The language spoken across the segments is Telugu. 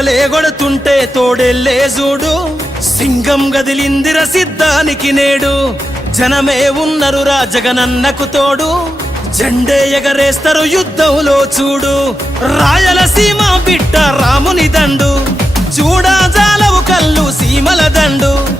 లేగొడుతుంటే కొడుతుంటే తోడెల్లే చూడు. సింగం గదిలిందిర సిద్ధానికి నేడు. జనమే ఉన్నరు రాజగనన్నకు తోడు. జెండే ఎగరేస్తారు యుద్ధంలో చూడు. రాయలసీమ బిడ్డ రాముని దండు. చూడా జాలవు కళ్ళు సీమల దండు.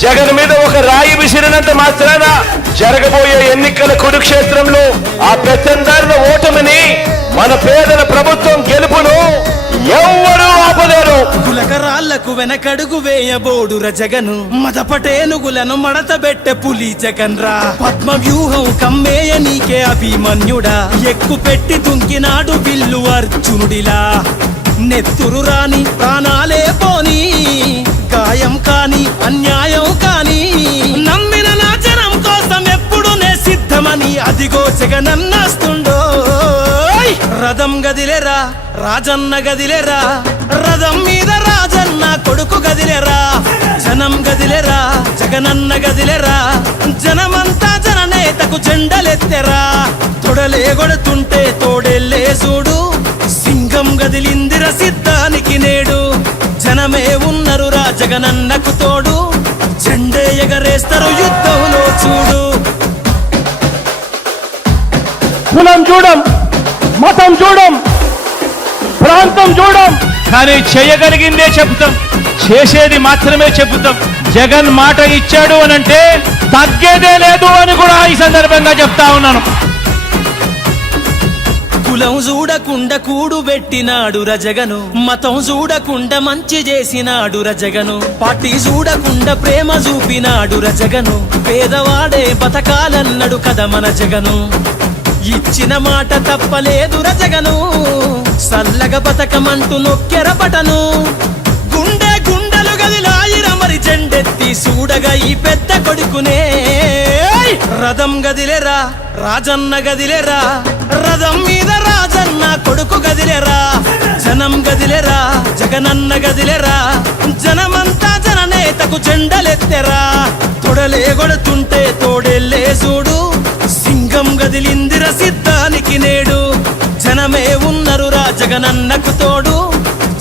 జగన్ మీద ఒక రాయి విసిరినంత మాత్రాన జరగబోయే ఎన్నికల కురుక్షేత్రంలో ఆ పెత్తందారుల ఓటమిని మన పేదల ప్రభుత్వం గెలుపును ఎవ్వరూ ఆపలేరు. గులకరాళ్ళకు వెనకడుగు వేయబోడుర జగను. మదపటేనుగులను మడతబెట్టె పులి జగన్ రా పద్మ వ్యూహం కమ్మేయ నీకే అభిమన్యుడా. ఎక్కు పెట్టి దుంకినాడు బిల్లు అర్జునుడిలా. నెత్తురు రాని ప్రాణాలే పోనీ. గాయం కాని అన్యాయం కాని. నమ్మిన నా జనం కోసం ఎప్పుడు నే సిద్ధమని అదిగో జగనన్నస్తుండో రథం గదిలేరా రాజన్న గదిలేరా? రథం మీద రాజన్న కొడుకు గదిలేరా? జనం గదిలేరా జగనన్న గదిలేరా? జనమంతా జననేతకు జెండలెత్తెరా? తొడలే కొడుతుంటే తోడెల్లే చూడు సింగం గదిలిందిర సిద్ధానికి నేడు. జగనన్నకు తోడు జెండే ఎగరేస్తారు యుద్ధంలో చూడు. కులం చూడం మతం చూడం ప్రాంతం చూడం. కానీ చేయగలిగిందే చెబుతాం చేసేది మాత్రమే చెబుతాం. జగన్ మాట ఇచ్చాడు అని అంటే తగ్గేదే లేదు అని కూడా ఈ సందర్భంగా చెప్తా ఉన్నాను. కులం చూడకుండా కూడు పెట్టినాడు రజగను. మతం చూడకుండా మంచి చేసినాడు రజగను. పార్టీ చూడకుండా ప్రేమ చూపినాడు రజగను. పేదవాడే బతకాలన్నడు కథ మన జగను. ఇచ్చిన మాట తప్పలేదు రజగను. సల్లగ బతకమంటూ నొక్కెర బటను గుండె గుండెలు గదిలా మరి జెండెత్తి చూడగా ఈ పెద్ద కొడుకునే. రథం గదిలేరా రాజన్న గదిలేరా రథం మీద రాజన్న కొడుకు గదిలేరా జనం గదిలేరా జగనన్న గదిలేరా జనమంతా జననేతకు చెండలెత్తెరా తొడలే కొడుతుంటే తోడెల్లే చూడు సింగం గదిలిందిర సిద్ధానికి నేడు. జనమే ఉన్నరురా జగనన్నకు తోడు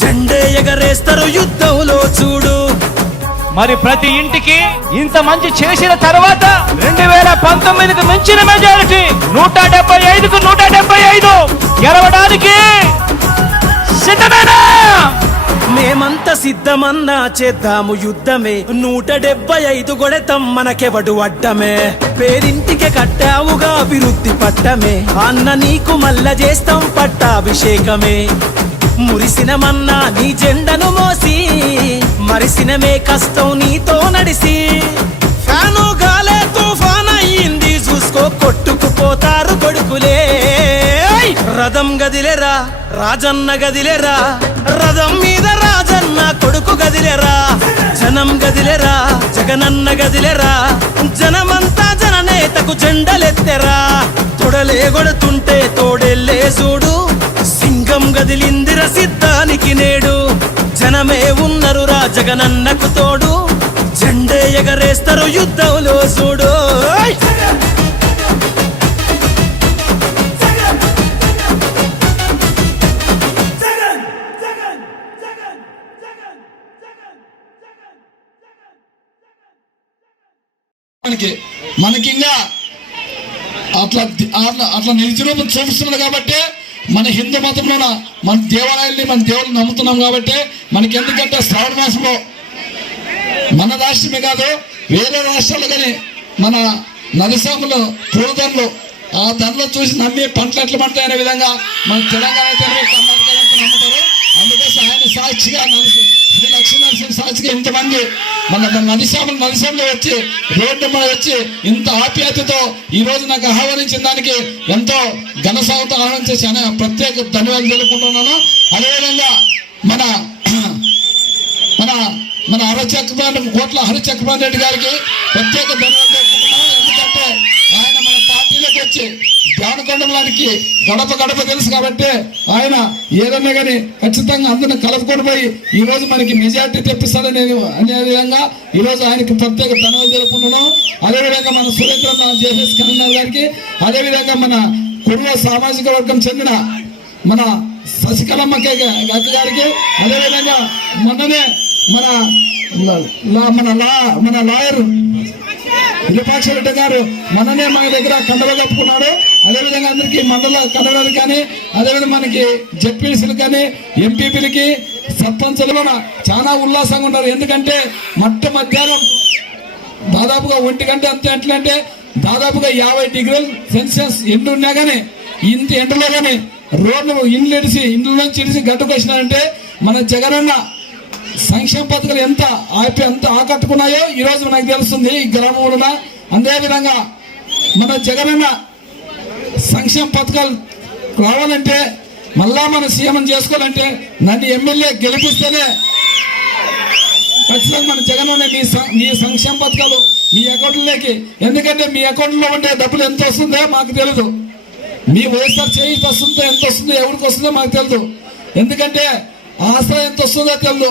జెండే ఎగరేస్తారు యుద్ధంలో చూడు. మరి ప్రతి ఇంటికి ఇంత మంచి చేసిన తర్వాత రెండు వేల పంతొమ్మిదికి మించిన మెజారిటీ నూట డెబ్బై ఐదుకు నూట డెబ్బై ఐదు గెలవడానికి సిద్ధమేనా? మేమంతా సిద్ధమన్నా చేద్దాము యుద్ధమే. నూట డెబ్బై ఐదు గొడతం మనకెవడు అడ్డమే. పేరింటికి కట్టావుగా అభివృద్ధి పట్టమే. అన్న నీకు మల్ల చేస్తాం పట్టాభిషేకమే. మురిసినమన్నా నీ జెండను మోసి. మరిసినమే కష్టం నీతో నడిసి. ఫ్యాను గాలే తుఫాన్ అయ్యింది చూసుకో కొట్టుకుపోతారు కొడుకులే. రథం గదిలేరా రాజన్న గదిలేరా? రథం మీద రాజన్న కొడుకు గదిలేరా? జనం గదిలేరా జగనన్న గదిలేరా? జనమంతా జననేతకు జెండలెత్తెరా? తొడలే కొడుతుంటే తోడెల్లే చూడు సింగం గదిలిందిర సిద్ధానికి నేడు. జనమే ఉన్నారు రా జగనన్నకు తోడు. జెండే ఎగరేస్తారు యుద్ధంలో చూడు. మనకి ఇంకా అట్లా అట్లా అట్లా నిజరూపం చూపిస్తున్నాడు కాబట్టి మన హిందూ మతంలోన మన దేవాలయాల్ని మన దేవుళ్ళని నమ్ముతున్నాం కాబట్టి మనకి ఎందుకంటే శ్రావణ మాసంలో మన రాష్ట్రమే కాదు వేరే రాష్ట్రాలు కానీ మన నరసాములు పూలదండలు ఆ దండలు చూసి నమ్మి పంటలు ఎట్లా పండుతాయనే విధంగా మన తెలంగాణ అయితే కర్ణాటక అయితే నమ్ముతారు. సాక్షిగా నరసి శ్రీ లక్ష్మీ సాక్షిగా ఇంతమంది మన మన నదిశాములు వచ్చి రోడ్డు మీద వచ్చి ఇంత ఆప్యాయతతో ఈ రోజు నాకు ఆహ్వానించిన దానికి ఎంతో ఘన స్వాగతం ఆహ్వానించేసి అనే ప్రత్యేక ధన్యవాదాలు తెలుపుకుంటున్నాను. అదేవిధంగా మన మన మన హరచక్రపాణి కోట్ల హరిచక్రపాణి రెడ్డి గారికి ప్రత్యేక ధన్యవాదాలు తెలుపుకుంటున్నాను. ఎందుకంటే ఆయన మన పార్టీలోకి వచ్చి గడప గడప తెలుసు కాబట్టి ఆయన ఏదన్నా కానీ ఖచ్చితంగా అందరిని కలుపుకొని పోయి ఈ రోజు మనకి మెజార్టీ తెప్పిస్తాడనే అనే విధంగా ఈ రోజు ఆయనకి ప్రత్యేక ధన్యవాదాలు తెలుపుకుంటున్నాం అదేవిధంగా మన సురేంద్ర జేసెస్ కరీంనగర్ గారికి అదేవిధంగా మన కుర్వ సామాజిక వర్గం చెందిన మన శశికళమ్మ గక్క గారికి అదేవిధంగా మొన్ననే మన మన లా మన లాయర్ విరూపాక్ష రెడ్డి గారు మననే మన దగ్గర కండలు కప్పుకున్నాడు. అదేవిధంగా అందరికి మండల కండలాలు కానీ అదేవిధంగా మనకి జెడ్పీసీలు కానీ ఎంపీపీలకి సర్పంచులు కూడా చాలా ఉల్లాసంగా ఉన్నారు. ఎందుకంటే మట్ట మధ్యాహ్నం దాదాపుగా ఒంటి గంట అంతే ఎట్లంటే దాదాపుగా యాభై డిగ్రీలు సెల్సియస్ ఎండు ఉన్నా కానీ ఇంత ఎండలో కానీ రోడ్లు ఇండ్లు ఇడిసి ఇండ్ల నుంచి ఇడిసి గట్టుకు వచ్చినారంటే మన జగనన్న సంక్షేమ పథకాలు ఎంత ఆపి ఎంత ఆకట్టుకున్నాయో ఈ రోజు నాకు తెలుస్తుంది ఈ గ్రామంలో అదేవిధంగా మన జగనన్న సంక్షేమ పథకాలు రావాలంటే మళ్ళా మన సీఎం చేసుకోవాలంటే నన్ను ఎమ్మెల్యే గెలిపిస్తేనే ఖచ్చితంగా మన జగన్ మీ మీ సంక్షేమ పథకాలు మీ అకౌంట్లోకి ఎందుకంటే మీ అకౌంట్లో ఉండే డబ్బులు ఎంత వస్తుందో మాకు తెలియదు మీ వైఎస్ఆర్ చేయి వస్తుందో ఎంత వస్తుందో ఎవరికి వస్తుందో మాకు తెలియదు ఎందుకంటే ఆశ్రయం ఎంత వస్తుందో తెలియదు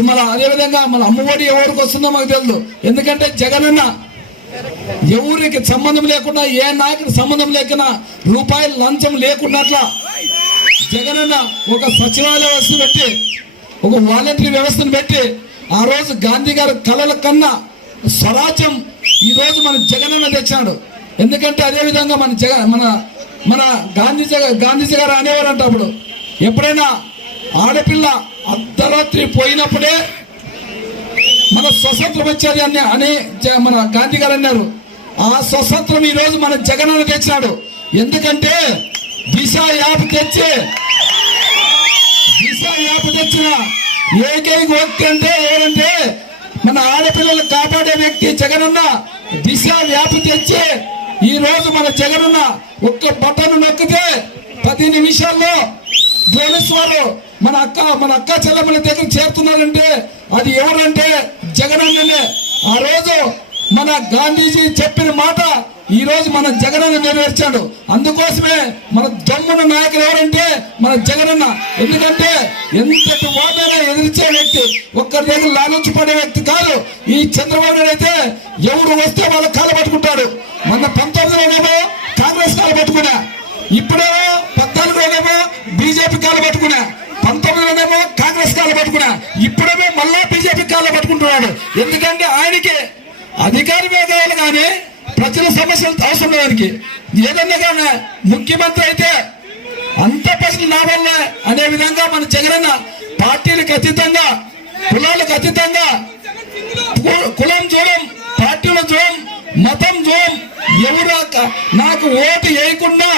మన అదేవిధంగా మన అమ్మఒడి ఎవరికి వస్తుందో మాకు తెలియదు ఎందుకంటే జగనన్న ఎవరికి సంబంధం లేకుండా ఏ నాయకుడికి సంబంధం లేకున్నా రూపాయలు లంచం లేకున్నట్లా జగనన్న ఒక సచివాలయ వ్యవస్థను పెట్టి ఒక వాలంటరీ వ్యవస్థను పెట్టి ఆ రోజు గాంధీ గారు కళల కన్నా స్వరాజ్యం ఈరోజు మన జగనన్న తెచ్చాడు. ఎందుకంటే అదేవిధంగా మన జగ మన మన గాంధీ గాంధీజీ గారు అనేవారంట అప్పుడు. ఎప్పుడైనా ఆడపిల్ల అర్ధరాత్రి పోయినప్పుడే మన స్వతంత్రం వచ్చేది అని అని మన గాంధీ గారు అన్నారు. ఆ స్వతంత్రం ఈ రోజు మన జగన్ తెచ్చినాడు. ఎందుకంటే దిశ యాప్ తెచ్చి దిశ యాప్ తెచ్చిన ఏకైక వ్యక్తి అంటే ఎవరంటే మన ఆడపిల్లలు కాపాడే వ్యక్తి జగనన్న. దిశ వ్యాప్ తెచ్చి ఈ రోజు మన జగనన్న ఒక్క బటన్ నొక్కితే పది నిమిషాల్లో పోలీసు మన అక్క మన అక్క చెల్లెమ్మల దగ్గర చేరుతున్నారంటే అది ఎవరంటే జగనన్ననే. ఆ రోజు మన గాంధీజీ చెప్పిన మాట ఈ రోజు మన జగనన్న నెరవేర్చాడు. అందుకోసమే మన దమ్మున నాయకులు ఎవరంటే మన జగనన్న. ఎందుకంటే ఎంతటి ఓటైనా ఎదిరించే వ్యక్తి ఒక్కరి దగ్గర లాలించి వ్యక్తి కాదు. ఈ చంద్రబాబు నాయుడు అయితే ఎవరు వస్తే వాళ్ళ కాళ్ళ పట్టుకుంటాడు. మన పంతొమ్మిదిలోనేమో కాంగ్రెస్ కాళ్ళ పట్టుకున్నా. ఇప్పుడేమో పద్నాలుగులోనేమో బీజేపీ కాళ్ళు పట్టుకున్నా పంతొమ్మిదిలోనేమో కాంగ్రెస్ కాళ్ళు పట్టుకున్నా ఇప్పుడేమో మళ్ళా బీజేపీ కాళ్ళు పట్టుకుంటున్నాడు. ఎందుకంటే ఆయనకి అధికారమే కావాలి కానీ ప్రజల సమస్యలు అవసరం లేదానికి ఏదన్నా కానీ ముఖ్యమంత్రి అయితే అంత ప్రజలు నా అనే విధంగా మన జగనన్న పార్టీలకు అతీతంగా కులాలకు అతీతంగా కు- కులం చూడం పార్టీలు చూడం మతం చూడం ఎవరు నాకు ఓటు వేయకుండా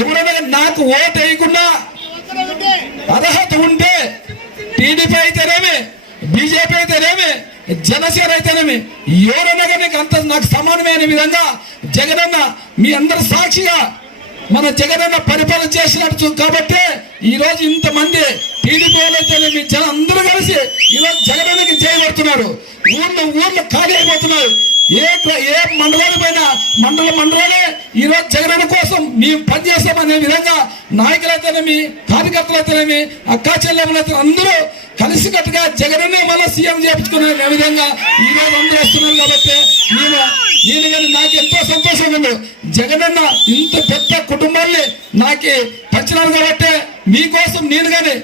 ఎవరైనా నాకు ఓటు వేయకుండా అర్హత ఉంటే టీడీపీ అయితేనేమి బీజేపీ అయితేనేమి జనసేన అయితేనేమి ఎవరైనా కానీ నీకు అంత నాకు సమానమైన విధంగా జగనన్న మీ అందరి సాక్షిగా మన జగనన్న పరిపాలన చేసినట్టు కాబట్టి ఈరోజు ఇంతమంది టీడీపీ వాళ్ళైతేనేమి జనం అందరూ కలిసి ఈరోజు జగనన్నకి చేయబడుతున్నారు ఊళ్ళో ఊళ్ళో ఖాళీ అయిపోతున్నారు. ఏ ఏ మండలానికి పోయినా మండల మండలాలే ఈ రోజు జగనన్న కోసం మేము పనిచేస్తామనే విధంగా నాయకులైతేనేమి కార్యకర్తలైతేనేమి అక్కా చెల్లెమ్మలైతే అందరూ కలిసికట్టుగా జగనన్నే మళ్ళీ సీఎం చేపించుకునే విధంగా ఈ రోజు అందరూ వస్తున్నాం కాబట్టి నేను నేను కానీ నాకు ఎంతో సంతోషంగా ఉంది. జగనన్న ఇంత పెద్ద కుటుంబాన్ని నాకు పంచినారు కాబట్టి మీకోసం నేను కానీ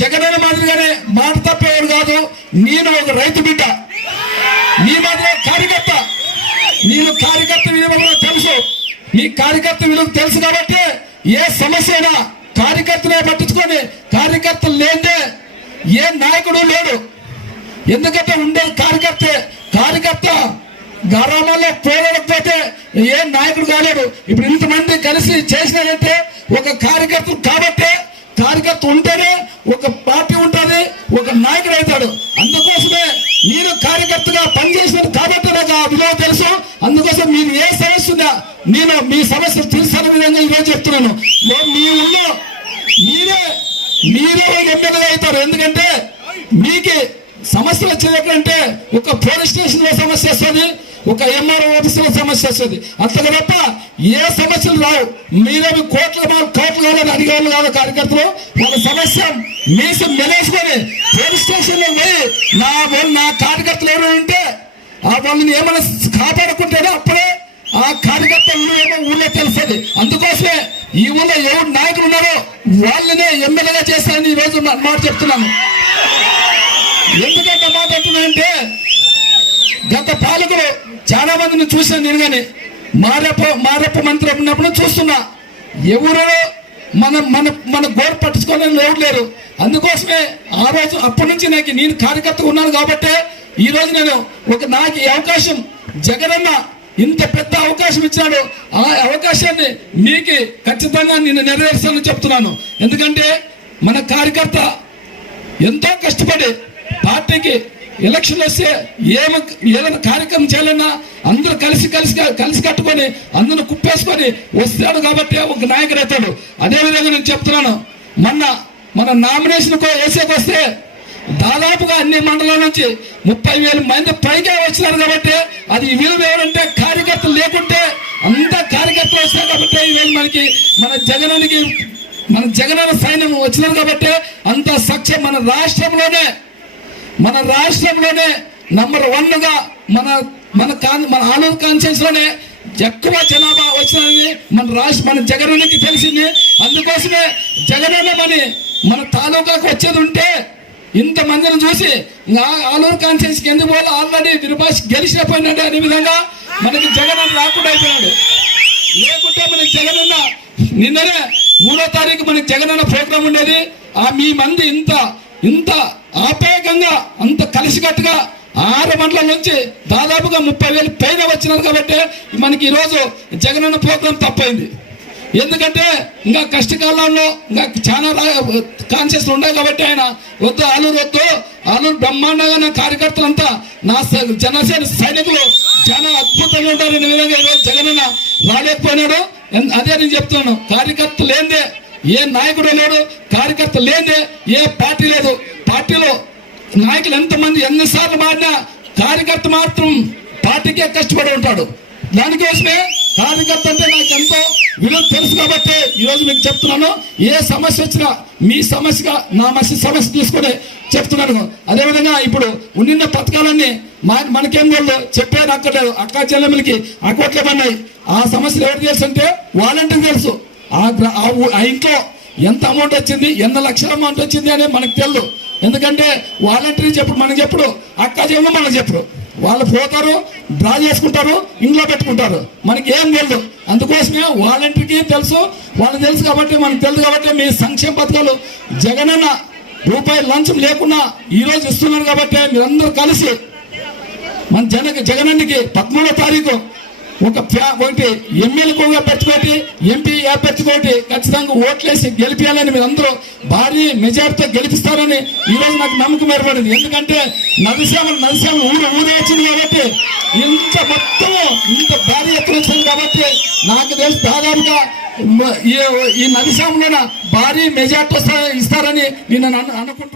జగనన్న మాదిరిగానే మాట తప్పేవాడు కాదు. నేను ఒక రైతు బిడ్డ. మీ మాదిరి కార్యకర్త. నేను కార్యకర్త విలువ కూడా తెలుసు. మీ కార్యకర్త విలువ తెలుసు కాబట్టి ఏ సమస్య అయినా కార్యకర్తనే పట్టించుకొని కార్యకర్తలు లేదే ఏ నాయకుడు లేడు. ఎందుకంటే ఉండే కార్యకర్త కార్యకర్త గ్రామాల్లో పోరాడకపోతే ఏ నాయకుడు కాలేడు. ఇప్పుడు ఇంతమంది కలిసి చేసినారంటే ఒక కార్యకర్త కాబట్టి కార్యకర్త ఉంటేనే ఒక పార్టీ ఉంటుంది ఒక నాయకుడు అవుతాడు. అందుకోసమే మీరు కార్యకర్తగా పనిచేసినారు కాబట్టి నాకు ఆ విలువ తెలుసు. అందుకోసం మీరు ఏ సమస్య ఉందా నేను మీ సమస్య తీర్చాల విధంగా ఈరోజు చెప్తున్నాను. మీ ఊళ్ళో మీరే మీరే ఎమ్మెల్యే అవుతారు. ఎందుకంటే మీకు సమస్యలు అంటే ఒక పోలీస్ స్టేషన్లో సమస్య వస్తుంది. ఒక ఎంఆర్ఓ ఆఫీసులో సమస్య వస్తుంది అంతగా తప్ప ఏ సమస్యలు రావు. మీరేమి కోట్ల మా- కోట్ల కావాలని అడిగేవాళ్ళు కాదు కార్యకర్తలు. వాళ్ళ సమస్య మీసం మెలేసుకొని పోలీస్ స్టేషన్లో పోయి నా నా కార్యకర్తలు ఎవరు ఉంటే ఆ వాళ్ళని ఏమైనా కాపాడుకుంటారో అప్పుడే ఆ కార్యకర్త ఏమో ఊళ్ళో తెలుస్తుంది. అందుకోసమే ఈ ఊళ్ళో ఎవరు నాయకులు ఉన్నారో వాళ్ళనే ఎమ్మెల్యేగా చేస్తారని ఈ రోజు మాట చెప్తున్నాను. ఎందుకంటే మాట అంటే గత పాలకులు చాలా మందిని చూసిన నేను కానీ మారప్ప మారప్ప మంత్రి ఉన్నప్పుడు చూస్తున్నా. ఎవరో మన మన మన గోరు పట్టించుకోవాలని ఎవరు లేరు. అందుకోసమే ఆ రోజు అప్పటి నుంచి నాకు నేను కార్యకర్త ఉన్నాను కాబట్టి ఈ రోజు నేను ఒక నాకు ఈ అవకాశం జగనన్న ఇంత పెద్ద అవకాశం ఇచ్చాడు ఆ అవకాశాన్ని మీకు ఖచ్చితంగా నేను నెరవేర్చాలని చెప్తున్నాను. ఎందుకంటే మన కార్యకర్త ఎంతో కష్టపడి పార్టీకి ఎలక్షన్ వస్తే ఏమ ఏదైనా కార్యక్రమం చేయాలన్నా అందరూ కలిసి కలిసి కలిసి కట్టుకొని అందరూ కుప్పేసుకొని వస్తాడు కాబట్టి ఒక నాయకుడు అవుతాడు. అదే విధంగా నేను చెప్తున్నాను. మొన్న మన నామినేషన్ వేసేకి వస్తే దాదాపుగా అన్ని మండలాల నుంచి ముప్పై వేల మంది పైగా వచ్చినారు కాబట్టి అది విలువ ఎవరంటే కార్యకర్తలు లేకుంటే అంత కార్యకర్తలు వస్తారు కాబట్టి ఈవేళ మనకి మన జగనానికి మన జగనన్న సైన్యం వచ్చినారు కాబట్టి అంత సఖ్యం మన రాష్ట్రంలోనే మన రాష్ట్రంలోనే నంబర్ వన్గా మన మన కాన్ మన ఆలూరు కాన్షియన్స్లోనే ఎక్కువ జనాభా వచ్చినది మన రాష్ట్ర మన జగనన్నకి తెలిసింది. అందుకోసమే జగనన్న మని మన తాలూకాకు వచ్చేది ఉంటే ఇంత మందిని చూసి ఆలూరు కాన్షియన్స్ ఎందుకు పోవాలి ఆల్రెడీ విరుభాష్ గెలిచిన అనే విధంగా మనకి జగనన్న రాకుండా అయిపోయాడు. లేకుంటే మనకి జగనన్న నిన్ననే మూడో తారీఖు మనకి జగనన్న ప్రోగ్రాం ఉండేది. ఆ మీ మంది ఇంత ఇంత కలిసికట్టుగా ఆరు మండల నుంచి దాదాపుగా ముప్పై వేలు పైన వచ్చినారు కాబట్టి మనకి ఈరోజు జగనన్న ప్రోగ్రాం తప్పైంది. ఎందుకంటే ఇంకా కష్టకాలంలో ఇంకా చాలా కాన్షియస్ ఉన్నాయి కాబట్టి ఆయన వద్దు ఆలూరు వద్దు. ఆలూరు బ్రహ్మాండంగా నా కార్యకర్తలంతా నా జనసేన సైనికులు చాలా అద్భుతంగా ఉంటారు. ఈ విధంగా ఈరోజు జగనన్న రాలేకపోయినాడు. అదే నేను చెప్తున్నాను. కార్యకర్త లేదే ఏ నాయకుడు లేడు కార్యకర్త లేదే ఏ పార్టీ లేదు. పార్టీలో నాయకులు ఎంతమంది ఎన్నిసార్లు మారినా కార్యకర్త మాత్రం పార్టీకే కష్టపడి ఉంటాడు. దానికోసమే కార్యకర్త అంటే నాకు ఎంతో విలువ తెలుసు కాబట్టి ఈరోజు మీకు చెప్తున్నాను. ఏ సమస్య వచ్చినా మీ సమస్యగా నా మసి సమస్య తీసుకొని చెప్తున్నాను. అదేవిధంగా ఇప్పుడు ఉన్న పథకాలన్నీ మా మనకేం వాళ్ళు చెప్పాను అక్కర్లేదు అక్క చెల్లెమ్మలకి అక్కట్లేమన్నాయి ఆ సమస్యలు ఎవరు తెలుసు అంటే వాళ్ళంటే తెలుసు. ఆ ఆ ఇంట్లో ఎంత అమౌంట్ వచ్చింది ఎన్ని లక్షల అమౌంట్ వచ్చింది అనేది మనకు తెలియదు ఎందుకంటే వాలంటరీ చెప్పుడు మనం చెప్పుడు అక్క చెవులు మనకు చెప్పుడు వాళ్ళు పోతారు డ్రా చేసుకుంటారు ఇంట్లో పెట్టుకుంటారు. మనకి ఏం తెలియదు అందుకోసమే వాలంటీర్కి తెలుసు? వాళ్ళకి తెలుసు కాబట్టి మనకు తెలుసు కాబట్టి మీ సంక్షేమ పథకాలు జగనన్న రూపాయి లంచం లేకుండా ఈ రోజు ఇస్తున్నారు కాబట్టి మీరందరూ కలిసి మన జన జగనన్నకి పద్మూడో తారీఖు ఒక ఒకటి ఎమ్మెల్యేగా పెట్టుకోటి ఎంపీ పెట్టుకోటి ఖచ్చితంగా ఓట్లేసి గెలిపించాలని మీరు అందరూ భారీ మెజార్టీతో గెలిపిస్తారని ఈరోజు నాకు నమ్మకం ఏర్పడింది. ఎందుకంటే నదిశామ నదిశామ ఊరు ఊరే వచ్చింది కాబట్టి ఇంత మొత్తం ఇంత భారీ ఎత్తున వచ్చింది కాబట్టి నాకు తెలిసి దాదాపుగా ఈ ఈ భారీ మెజార్టీ ఇస్తారని నేను అనుకుంటున్నాను